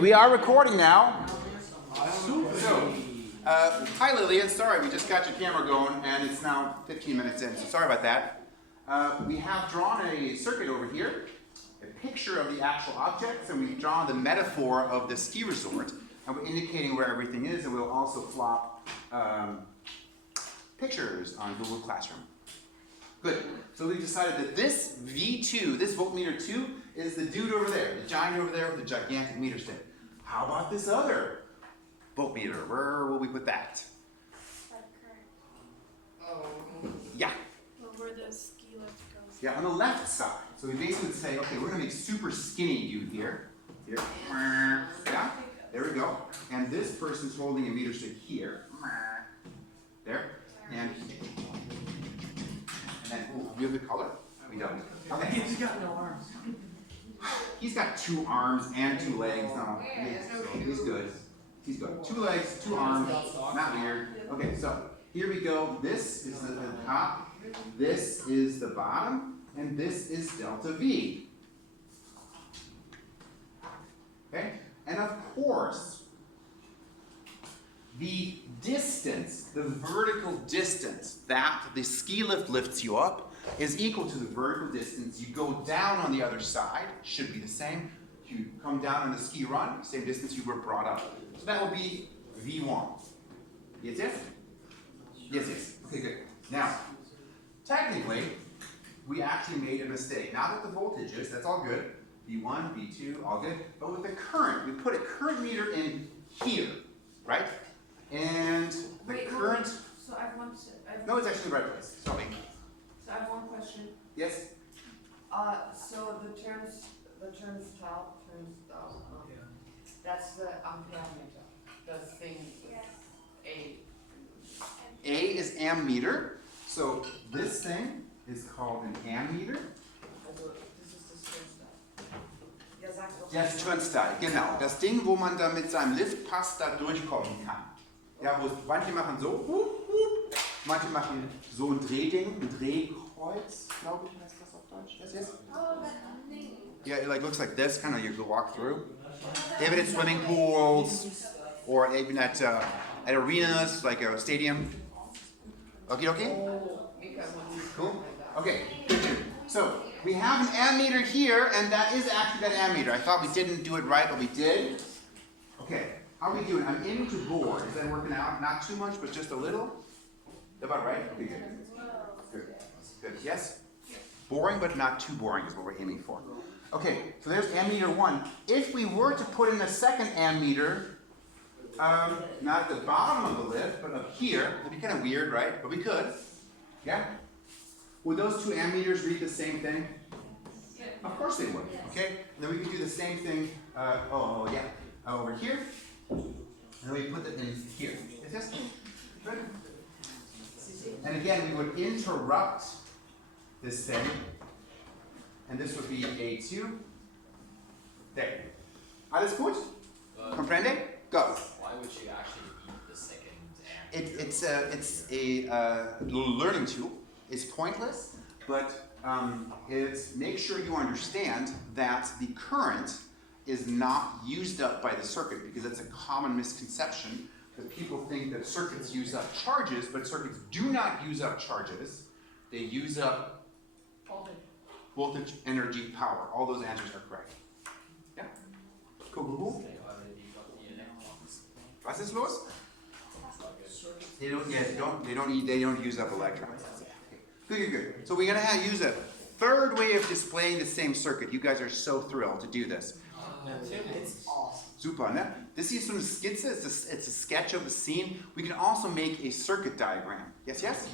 We are recording now. So, hi Lillian, sorry we just got your camera going and it's now 15 minutes in, so sorry about that. We have drawn a circuit over here, a picture of the actual objects, and we've drawn the metaphor of the ski resort, and we're indicating where everything is, and we'll also flop pictures on Google Classroom. Good. So we decided that this V2, this voltmeter 2, is the dude over there, the giant over there with the gigantic meter stick. How about this other voltmeter? Where will we put that? Yeah. Well, where the ski lift goes. Yeah, on the left side. So we basically would say, okay, we're going to make super skinny dude here. Here. Yeah. There we go. And this person's holding a meter stick here. There. And then, ooh, we have the color? We don't. Okay. He's got no arms. He's got 2 arms and 2 legs. No, so he's good. He's good. 2 legs, 2 arms. Not weird. Okay, so here we go. This is the top. This is the bottom. And this is delta V. Okay? And of course, the distance, the vertical distance that the ski lift lifts you up is equal to the vertical distance you go down on the other side. Should be the same. You come down on the ski run, same distance you were brought up. So that will be V1. Yes, yes? Yes, yes. Okay, good. Now, technically, we actually made a mistake. Not with the voltages, that's all good. V1, V2, all good. But with the current, we put a current meter in here, right? And the current... So I want to. No, it's actually the right place. Tell me. So I have one question. Yes? So the turns top, turns down. That's the ammeter. The thing. A. A is ammeter. So this thing is called an ammeter. Also das ist das Turnstile. Der sagt doch. Das Turnstile, genau. Das Ding, wo man da mit seinem Liftpass da durchkommen kann. Ja, wo manche machen so, manche machen so ein Drehding, ein Drehkreuz, glaube ich, heißt das auf Deutsch. Yes, yes? Yeah, it like looks like this, kind of you go walk through. Even at swimming pools, or even at arenas, like a stadium. Okay, okay? Cool? Okay, good. So, we have an ammeter here, and that is actually that ammeter. I thought we didn't do it right, but we did. Okay, how are we doing? I'm into bore. Is that working out? Not too much, but just a little? About right? Okay, good. Good. Good. Yes? Boring, but not too boring is what we're aiming for. Okay, so there's ammeter 1. If we were to put in a second ammeter, not at the bottom of the lift, but up here, it'd be kind of weird, right? But we could. Yeah? Would those 2 ammeters read the same thing? Yeah. Of course they would. Okay? And then we could do the same thing, over here. And then we put it in here. Is this good? And again, we would interrupt this thing. And this would be A2. There. Alles gut? Comprende? Go. Why would you actually eat the second It's a learning tool. It's pointless, but it's make sure you understand that the current is not used up by the circuit, because that's a common misconception that people think that circuits use up charges, but circuits do not use up charges. They use up voltage, energy, power. All those answers are correct. Yeah? Cool, cool, cool. Was ist los? They don't use up electrons. Good, good, good. So we're gonna use a third way of displaying the same circuit. You guys are so thrilled to do this. It's awesome. Super, ne? This is some skizze. It's a sketch of the scene. We can also make a circuit diagram. Yes, yes?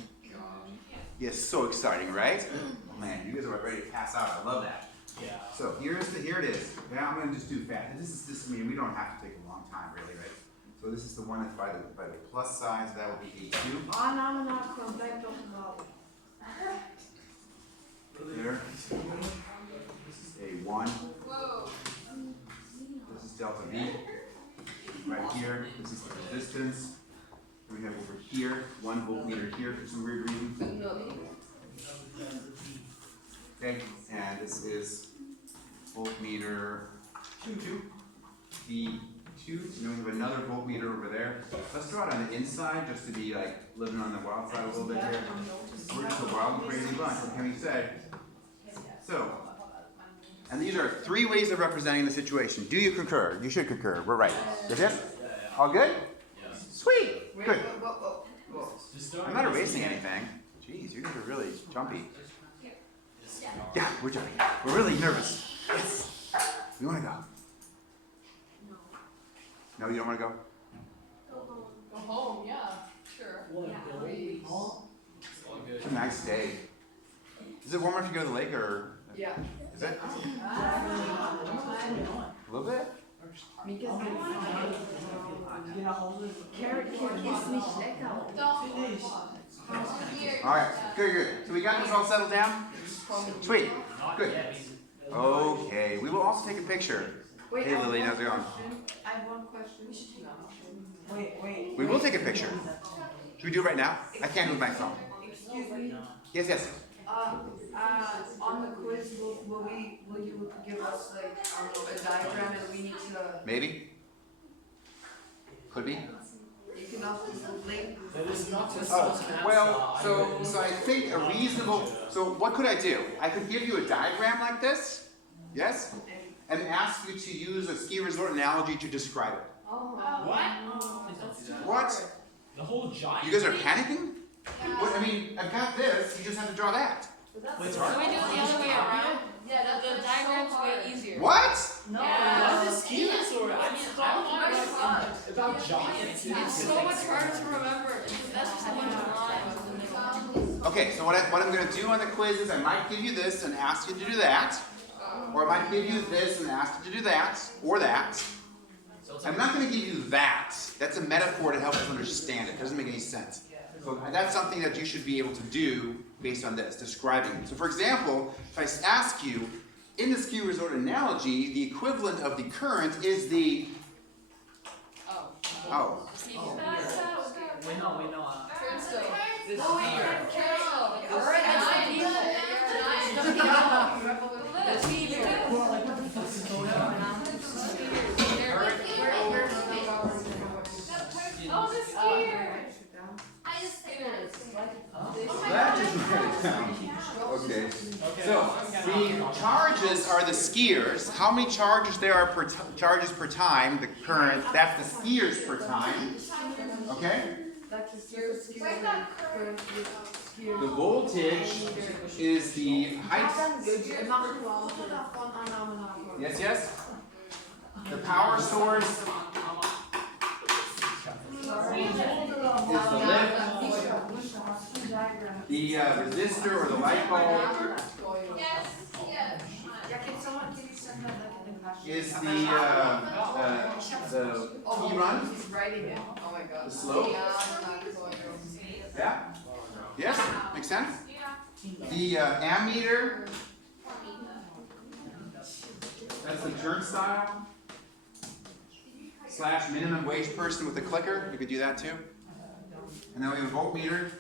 Yes, so exciting, right? Oh man, you guys are ready to pass out. I love that. Yeah. So here it is. Yeah, I'm gonna just do fast. I mean, we don't have to take a long time, really, right? So this is the one that's by the plus side, so that will be A2. Annahme nach komplett offenbar. There. This is A1. Whoa. This is delta V. Right here, this is the resistance. We have over here, 1 voltmeter here for some weird reason. Okay, and this is voltmeter 2. the two, and then we have another voltmeter over there. Let's draw it on the inside just to be like living on the wild side a little bit here. We're just a wild and crazy bunch, what can we say? So, and these are 3 ways of representing the situation. Do you concur? You should concur. We're right. Yes, yes? All good? Sweet. Good. I'm not erasing anything. Jeez, you guys are really jumpy. Yeah, we're jumping. We're really nervous. Yes. We want to go. No, you don't want to go? Go home, yeah, sure. It's all good. It's a nice day. Is it warmer if you go to the lake or? Yeah. Is it? A little bit? Carrot cake ist nicht lecker. Alright, good, good. So we got this all settled down? Sweet. Good. Okay, we will also take a picture. Wait, Hey Lily, how's it going? I have one question. Wait. We will take a picture. Should we do it right now? I can't do it with my phone. Excuse me. Yes, yes. On the quiz, will you give us like, I don't know, a diagram and we need to, Maybe? Could be? you can also link. Oh, well, so I think a reasonable, so what could I do? I could give you a diagram like this, yes? And ask you to use a ski resort analogy to describe it. What? The whole giant. You guys are panicking? What, I mean, I've got this, you just have to draw that. It's Can we do it the other way around? Yeah, the diagram's way easier. What? No. What is a ski resort? I mean, about giants. It's so much harder to remember. That's so much lines. Okay, so what I'm going to do on the quiz is I might give you this and ask you to do that. Or I might give you this and ask you to do that. Or that. I'm not going to give you that. That's a metaphor to help us understand it. It doesn't make any sense. So that's something that you should be able to do based on this, describing it. So for example, if I ask you, in the ski resort analogy, the equivalent of the current is the... Oh. We know. Oh, the skier! That just write it down. Okay. So the charges are the skiers. How many charges there are per charges per time? The current. That's the skiers per time. Okay. The voltage is the height. Yes, yes. The power source is the lift. The resistor or the light bulb is the T run, He's writing it, oh my god. the slope. Yeah? Yes? Makes sense? The ammeter, that's the turnstile / minimum wage person with a clicker. You could do that too. And then we have a voltmeter.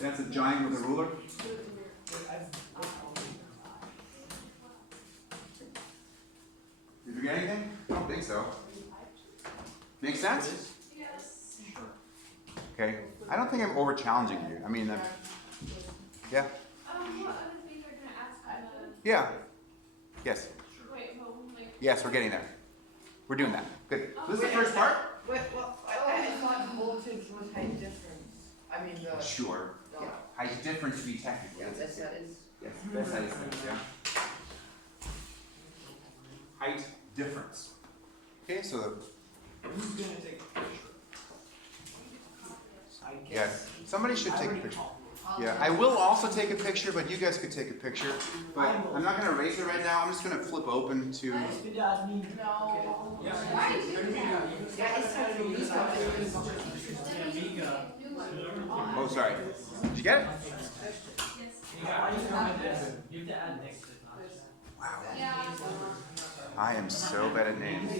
That's a giant with a ruler. Did you forget anything? I don't think so. Make sense? Yes. Okay. I don't think I'm over challenging you. I mean, yeah. What other things are gonna ask? Yeah. Yes. Wait, well, like. Yes, we're getting there. We're doing that. Good. So this is the first part? Wait, well, I thought voltage was height difference. I mean, the. Sure. No. Yeah. Height difference to be technical. Yeah, that is. Yes, that's how you say it, yeah. Height difference. Okay, so Who's gonna take a picture? yes, somebody should take a picture. Yeah, I will also take a picture, but you guys could take a picture. But I'm not gonna erase it right now. I'm just gonna flip open to. No. Oh, sorry. Did you get it? Wow. I am so bad at names.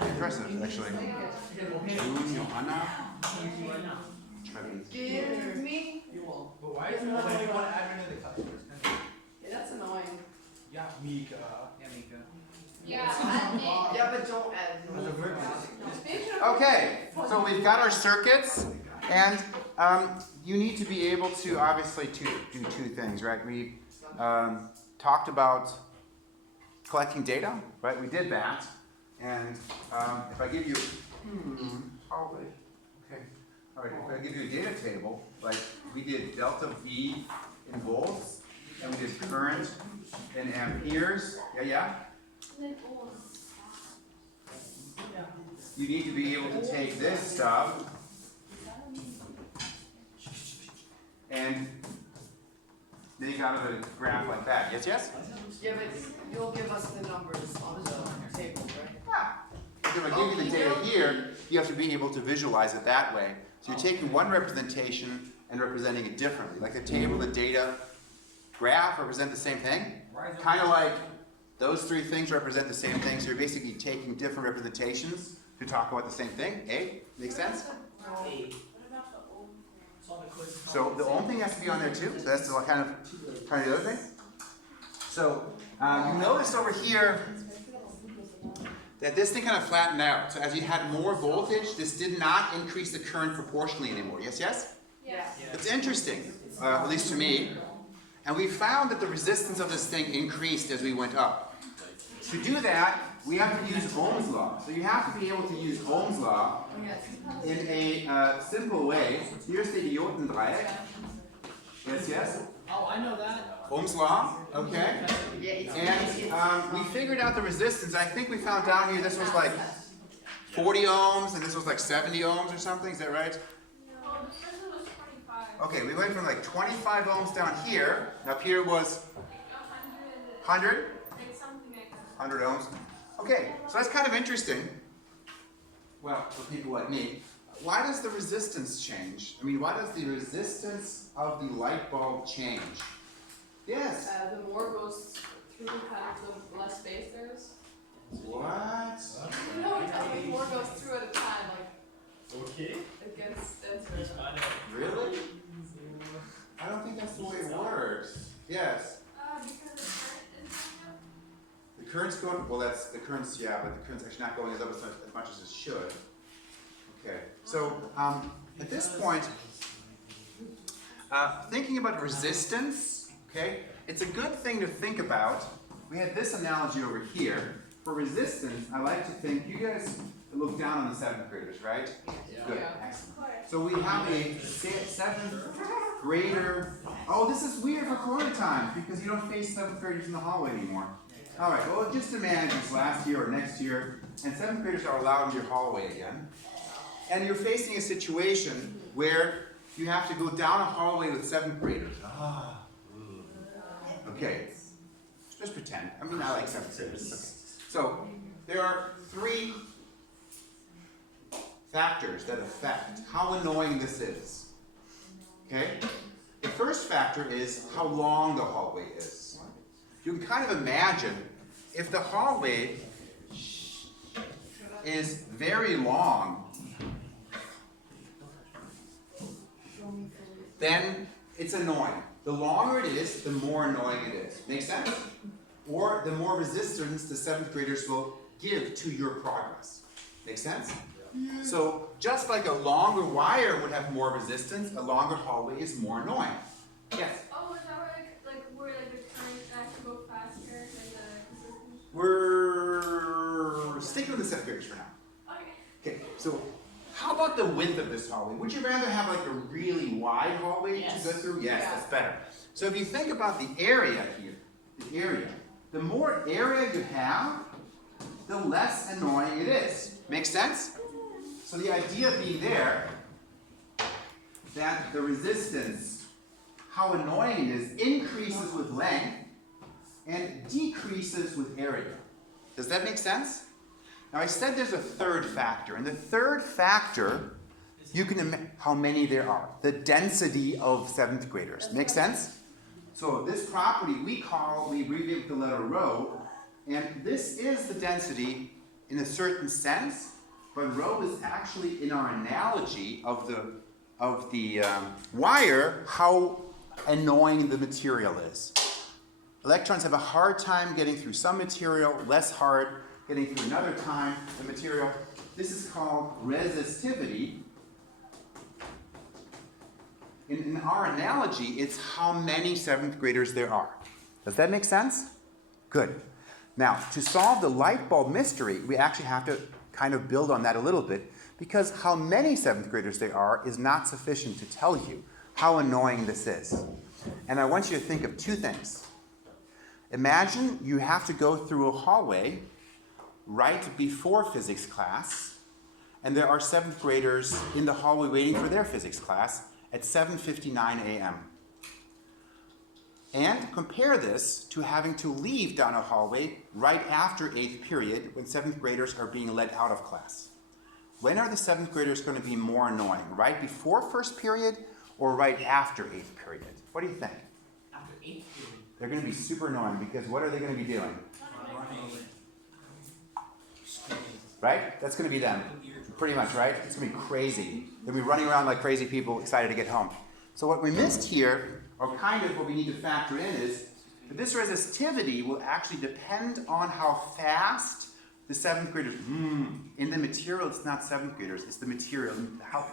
Impressive, actually. June, Johanna. Trevi. Give me. But why is nobody want to add rid of the customers? Yeah, that's annoying. Yeah, Mika. Yeah, Mika. Okay, so we've got our circuits, and you need to be able to obviously do two things, right? We talked about collecting data, right? We did that, and if I give you, okay, all right. If I give you a data table, like we did delta V in volts, and we did current in amperes. Yeah. You need to be able to take this stuff and make out of a graph like that. Yes? Yeah, but you'll give us the numbers on the table, right? If I give you the data here, you have to be able to visualize it that way. So you're taking one representation and representing it differently. Like the table, the data, graph represent the same thing. Kind of like those three things represent the same thing. So you're basically taking different representations to talk about the same thing. Make sense? So the ohm thing has to be on there too. So that's the kind of the other thing. So you notice over here that this thing kind of flattened out. So as you had more voltage, this did not increase the current proportionally anymore. Yes? Yeah. It's interesting, at least to me. And we found that the resistance of this thing increased as we went up. To do that, we have to use Ohm's law. So you have to be able to use Ohm's law in a simple way. Here's the Diodendreieck. Yes? Oh, I know that. Ohm's law, okay. And we figured out the resistance. I think we found down here this was like 40 ohms and this was like 70 ohms or something. Is that right? No, the first one was 25. Okay, we went from like 25 ohms down here. Up here was Like 100. 100? Like something like that. 100 ohms. Okay, so that's kind of interesting. Well, for people like me. Why does the resistance change? I mean, why does the resistance of the light bulb change? Yes. The more goes through, kind of the less space there is. What? You know, the more goes through at a time, like Okay. it gets denser. Really? I don't think that's the way it works. Yes. Because the current is going up. The current's going, well that's, the current's, yeah, but the current's actually not going as up as much as it should. Okay, so at this point, thinking about resistance, okay, it's a good thing to think about. We had this analogy over here. For resistance, I like to think, you guys look down on the 7th graders, right? Yeah. Good, Yeah. excellent. So we have a 7th grader. Oh, this is weird for corona time because you don't face 7th graders in the hallway anymore. All right, well, just imagine it's last year or next year, and 7th graders are allowed in your hallway again. And you're facing a situation where you have to go down a hallway with 7th graders. Okay, just pretend. I mean, I like 7th graders. Okay. So, there are 3 factors that affect how annoying this is. Okay? The first factor is how long the hallway is. You can kind of imagine if the hallway is very long, then it's annoying. The longer it is, the more annoying it is. Make sense? Or the more resistance the 7th graders will give to your progress. Make sense? So just like a longer wire would have more resistance, a longer hallway is more annoying. Yes? Oh, is that where the current actually go faster than the resistance? We're sticking with the 7th graders for now. Okay. Okay, so how about the width of this hallway? Would you rather have like a really wide hallway to go through? Yes, Yeah. that's better. So if you think about the area here, the more area you have, the less annoying it is. Make sense? So the idea being there, that the resistance, how annoying it is, increases with length and decreases with area. Does that make sense? Now I said there's a third factor, and the third factor, you can imagine how many there are. The density of 7th graders. Make sense? So this property we abbreviate with the letter rho, and this is the density in a certain sense, but rho is actually in our analogy of the wire, how annoying the material is. Electrons have a hard time getting through some material, less hard getting through another time, the material. This is called resistivity. In our analogy, it's how many 7th graders there are. Does that make sense? Good. Now, to solve the light bulb mystery, we actually have to kind of build on that a little bit, because how many 7th graders there are is not sufficient to tell you how annoying this is. And I want you to think of two things. Imagine you have to go through a hallway right before physics class, and there are 7th graders in the hallway waiting for their physics class at 7:59 a.m. And compare this to having to leave down a hallway right after 8th period when 7th graders are being let out of class. When are the 7th graders going to be more annoying? Right before 1st period or right after 8th period? What do you think? After 8th period. They're going to be super annoying because what are they going to be doing? Right? That's going to be them. Pretty much, right? It's going to be crazy. They'll be running around like crazy people excited to get home. So what we missed here, or kind of what we need to factor in, is that this resistivity will actually depend on how fast the 7th graders, in the material, it's not 7th graders, it's the material, how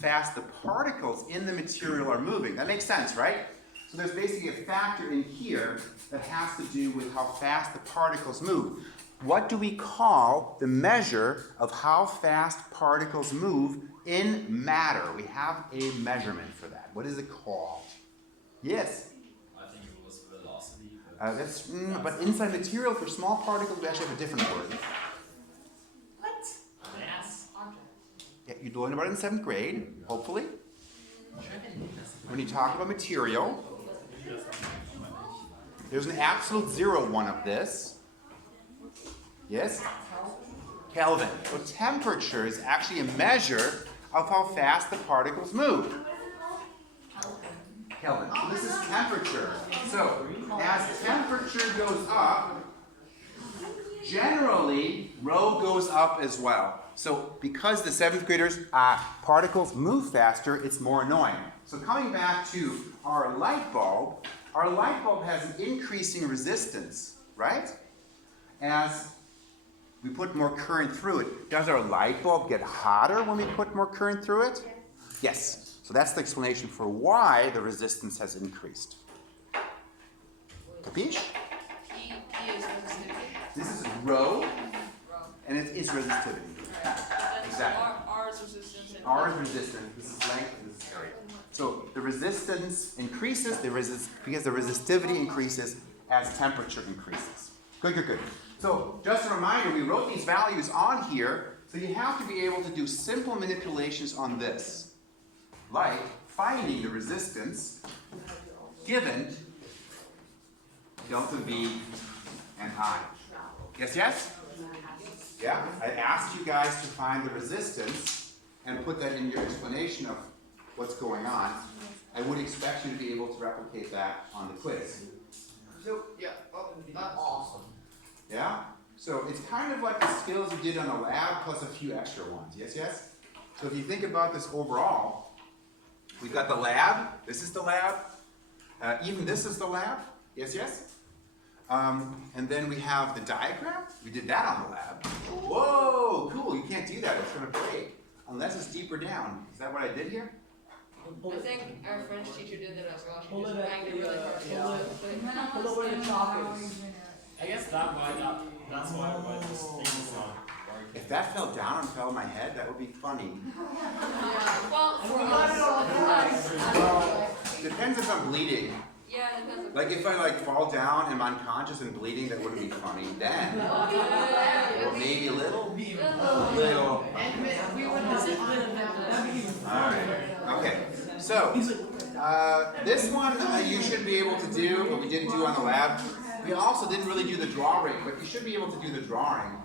fast the particles in the material are moving. That makes sense, right? So there's basically a factor in here that has to do with how fast the particles move. What do we call the measure of how fast particles move in matter? We have a measurement for that. What is it called? Yes? I think it was velocity. But inside material for small particles, we actually have a different word. Mass. Yeah, you learn about it in 7th grade, hopefully. When you talk about material, there's an absolute zero one of this. Yes? Kelvin. So temperature is actually a measure of how fast the particles move. Kelvin. So this is temperature. So as temperature goes up, generally rho goes up as well. So because the 7th graders' particles move faster, it's more annoying. So coming back to our light bulb has an increasing resistance, right? As we put more current through it. Does our light bulb get hotter when we put more current through it? Yes. So that's the explanation for why the resistance has increased. Capiche? P is resistivity. This is rho, and it is resistivity. Exactly. R is resistance. And R is resistance, this is length, and this is area. So the resistance increases because the resistivity increases as temperature increases. Good, good, good. So just a reminder, we wrote these values on here, so you have to be able to do simple manipulations on this, like finding the resistance given delta V and I. Yes, yes? Yeah, I asked you guys to find the resistance and put that in your explanation of what's going on. I would expect you to be able to replicate that on the quiz. So, yeah, that's awesome. Yeah? So it's kind of like the skills you did on the lab plus a few extra ones. Yes, yes? So if you think about this overall, we've got the lab. This is the lab. Even this is the lab. Yes, yes? And then we have the diagram. We did that on the lab. Whoa, cool. You can't do that. It's going to break. Unless it's deeper down. Is that what I did here? I think our French teacher did that as well. She Pull just it at banged it the, really hard. yeah. Pull it where the top is. I guess that's why this thing is not working. If that fell down and fell on my head, that would be funny. Well, We for got it all us. the Well, depends if I'm bleeding. Yeah, it depends. Like if I fall down and I'm unconscious and bleeding, that wouldn't be funny then. Or maybe a little. Little. And we would have Alright. Okay. So this one you should be able to do, but we didn't do on the lab. We also didn't really do the drawing, but you should be able to do the drawing.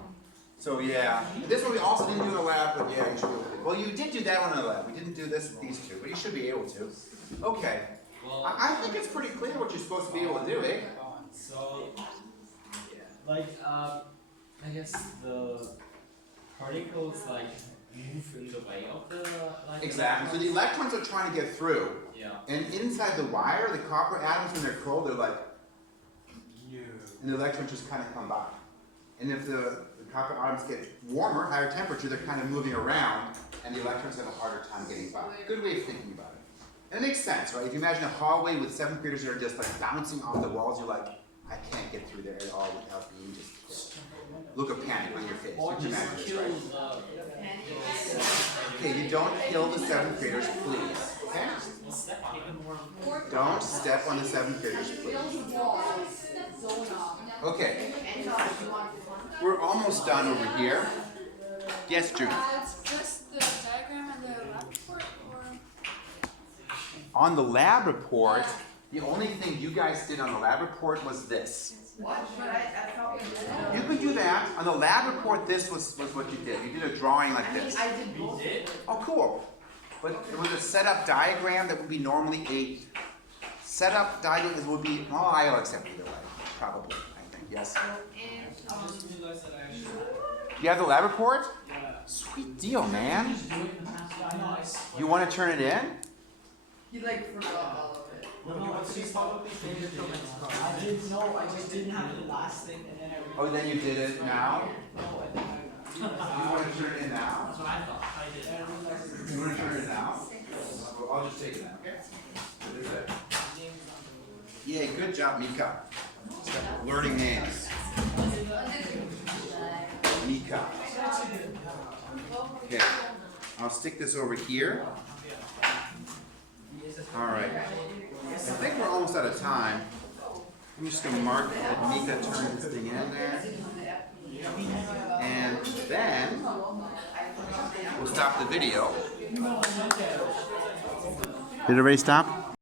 So yeah, this one we also didn't do in the lab, but yeah, you should be able to. Well, you did do that one in the lab. We didn't do these two, but you should be able to. Okay. Well, I think it's pretty clear what you're supposed to be able to do, eh? so, like, I guess the particles, like, move in the way of the, like... Exactly. So the electrons are trying to get through. Yeah. And inside the wire, the copper atoms, when they're cold, they're like, and the electrons just kind of come by. And if the copper atoms get warmer, higher temperature, they're kind of moving around, and the electrons have a harder time getting by. Good way of thinking about it. And it makes sense, right? If you imagine a hallway with 7th graders that are just like bouncing off the walls, you're like, I can't get through there at all without being just killed. Look of panic on your face. Or You can just imagine this, kill right? the. Okay, you don't kill the 7th graders, please. Okay? Step on it. Don't step on the 7th graders, please. Okay, we're almost done over here. Yes, June. It's just the diagram and the lab report, or? On the lab report, the only thing you guys did on the lab report was this. What? But I thought we did. You could do that. On the lab report, this was what you did. You did a drawing like this. I did both. Oh, cool. But it was a setup diagram that would be normally a setup diagram that would be, well, I'll accept either way, probably, I think, yes. I just realized that I actually. You have the lab report? Yeah. Sweet deal, man. I know, You want to turn it in? He like forgot all of it. I didn't know, I just didn't have the last thing and then I. Oh, then you did it now? No, and then You want to turn it in now? that's what I thought. I did. I realized You want to turn it in now? Well, I'll just take it now, okay? What is it? Yay, good job, Mika. Learning names. Mika. Okay, I'll stick this over here. Alright. I think we're almost out of time. I'm just going to mark that Mika turned this thing in there. And then we'll stop the video. Did everybody stop?